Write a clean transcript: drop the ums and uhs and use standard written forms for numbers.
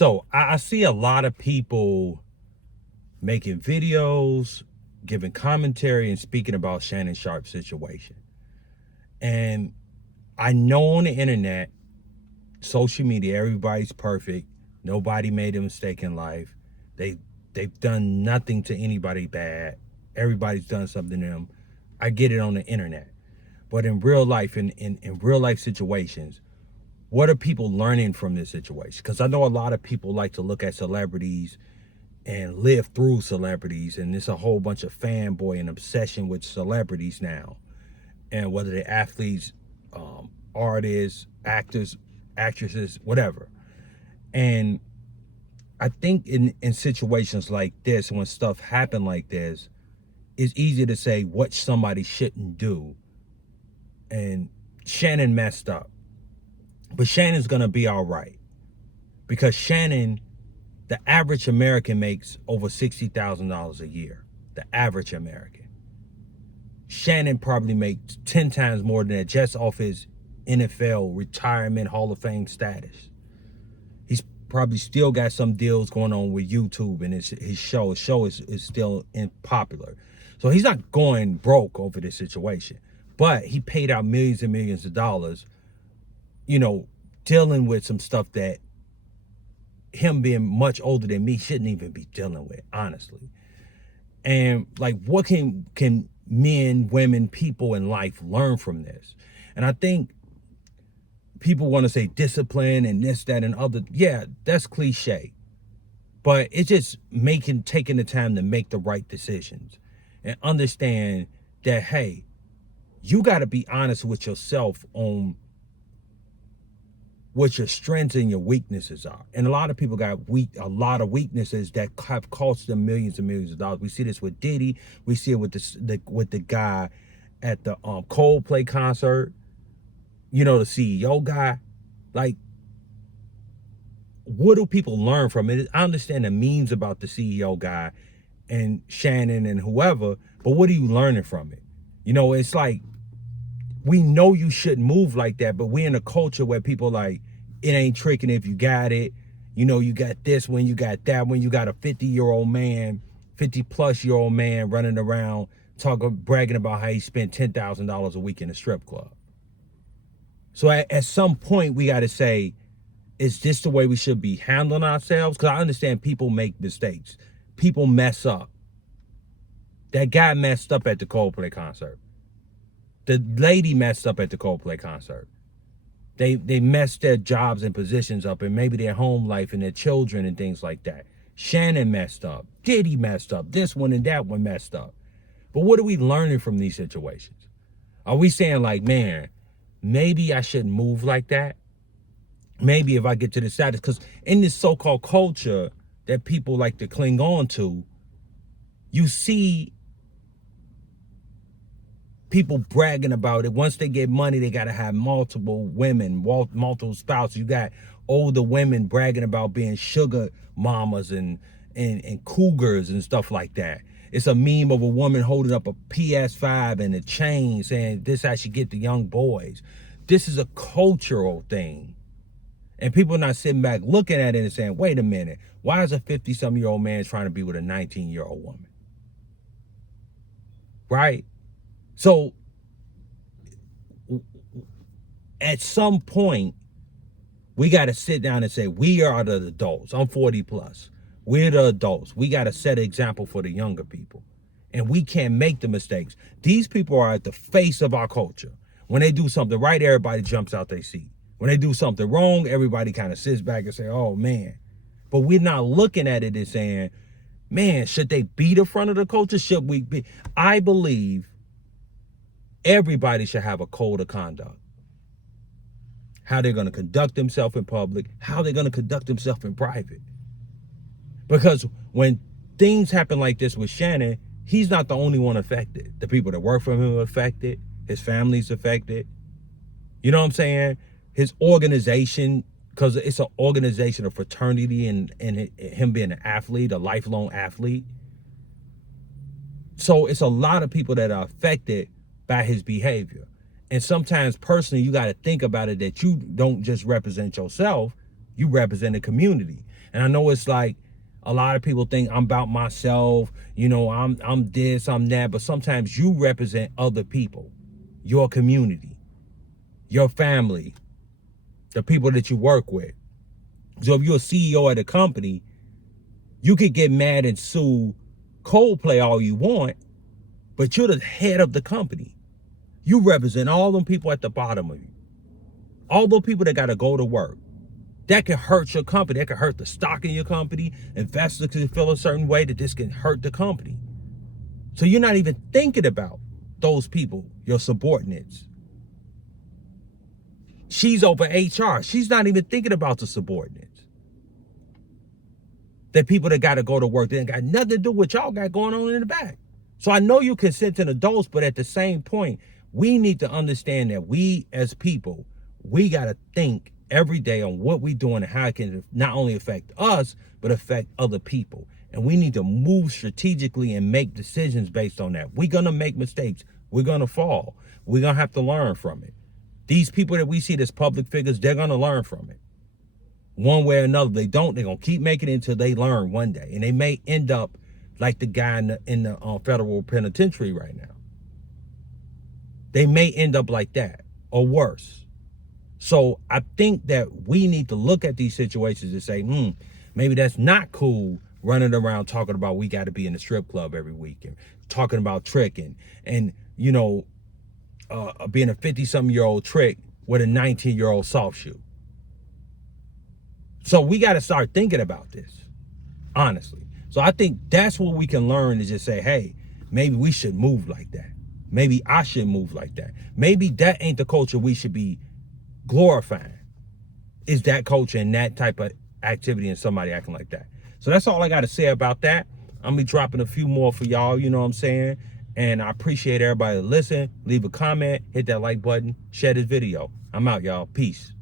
So I see a lot of people making videos, giving commentary, and speaking about Shannon Sharpe's situation. And I know on the internet, social media, everybody's perfect. Nobody made a mistake in life. They they've done nothing to anybody bad. Everybody's done something to them. I get it on the internet. But in real life, in real life situations, what are people learning from this situation? Because I know a lot of people like to look at celebrities and live through celebrities, and there's a whole bunch of fanboy and obsession with celebrities now. And whether they're athletes, artists, actors, actresses, whatever. And I think in situations like this, when stuff happen like this, it's easy to say what somebody shouldn't do. And Shannon messed up. But Shannon's going to be all right. Because Shannon, the average American makes over $60,000 a year. The average American. Shannon probably makes 10 times more than that just off his NFL retirement Hall of Fame status. He's probably still got some deals going on with YouTube and his show. His show is still popular. So he's not going broke over this situation. But he paid out millions and millions of dollars, dealing with some stuff that him being much older than me shouldn't even be dealing with, honestly. And like, what can men, women, people in life learn from this? And I think people want to say discipline and this, that, and other. Yeah, that's cliche. But it's just taking the time to make the right decisions and understand that, hey, you got to be honest with yourself on what your strengths and your weaknesses are. And a lot of people got a lot of weaknesses that have cost them millions and millions of dollars. We see this with Diddy. We see it with the guy at the Coldplay concert. The CEO guy. Like, what do people learn from it? I understand the memes about the CEO guy and Shannon and whoever, but what are you learning from it? It's like, we know you shouldn't move like that, but we're in a culture where people like, it ain't tricking if you got it. You got this when you got that when you got a 50-year-old man, 50-plus-year-old man running around bragging about how he spent $10,000 a week in a strip club. So at some point, we got to say, is this the way we should be handling ourselves? Because I understand people make mistakes. People mess up. That guy messed up at the Coldplay concert. The lady messed up at the Coldplay concert. They messed their jobs and positions up, and maybe their home life and their children and things like that. Shannon messed up. Diddy messed up. This one and that one messed up. But what are we learning from these situations? Are we saying like, man, maybe I shouldn't move like that? Maybe if I get to the status, because in this so-called culture that people like to cling on to, you see people bragging about it. Once they get money, they got to have multiple women, multiple spouses. You got older women bragging about being sugar mamas and cougars and stuff like that. It's a meme of a woman holding up a PS5 and a chain saying, this how she get the young boys. This is a cultural thing. And people are not sitting back looking at it and saying, wait a minute, why is a 50-some-year-old man trying to be with a 19-year-old woman? Right? So at some point, we got to sit down and say, we are the adults. I'm 40 plus. We're the adults. We got to set an example for the younger people. And we can't make the mistakes. These people are at the face of our culture. When they do something right, everybody jumps out their seat. When they do something wrong, everybody kind of sits back and say, oh, man. But we're not looking at it and saying, man, should they be the front of the culture? Should we be? I believe everybody should have a code of conduct. How they're going to conduct themselves in public, how they're going to conduct themselves in private. Because when things happen like this with Shannon, he's not the only one affected. The people that work for him are affected. His family's affected. You know what I'm saying? His organization, because it's an organization of fraternity and him being an athlete, a lifelong athlete. So it's a lot of people that are affected by his behavior. And sometimes personally, you got to think about it that you don't just represent yourself, You represent a community. And I know it's like a lot of people think I'm about myself, you know, I'm this, I'm that, but sometimes you represent other people, your community, your family, the people that you work with. So if you're a CEO at a company, you could get mad and sue Coldplay all you want, but you're the head of the company. You represent all them people at the bottom of you. All those people that got to go to work. That can hurt your company. That can hurt the stock in your company. Investors can feel a certain way that this can hurt the company. So you're not even thinking about those people, your subordinates. She's over HR. She's not even thinking about the subordinates. The people that got to go to work, they ain't got nothing to do with what y'all got going on in the back. So I know you consenting adults, but at the same point, we need to understand that we as people, we got to think every day on what we're doing and how it can not only affect us, but affect other people. And we need to move strategically and make decisions based on that. We're going to make mistakes. We're going to fall. We're going to have to learn from it. These people that we see as public figures, they're going to learn from it. One way or another. They don't, they're going to keep making it until they learn one day. And they may end up like the guy in the federal penitentiary right now. They may end up like that or worse. So I think that we need to look at these situations and say, maybe that's not cool running around talking about we got to be in the strip club every weekend, talking about tricking and, you know, being a 50-something-year-old trick with a 19-year-old soft shoe. So we got to start thinking about this, honestly. So I think that's what we can learn is just say, hey, maybe we should move like that. Maybe I should move like that. Maybe that ain't the culture we should be glorifying. Is that culture and that type of activity and somebody acting like that. So that's all I got to say about that. I'm going to be dropping a few more for y'all, you know what I'm saying? And I appreciate everybody that listen. Leave a comment, hit that like button, share this video. I'm out, y'all. Peace.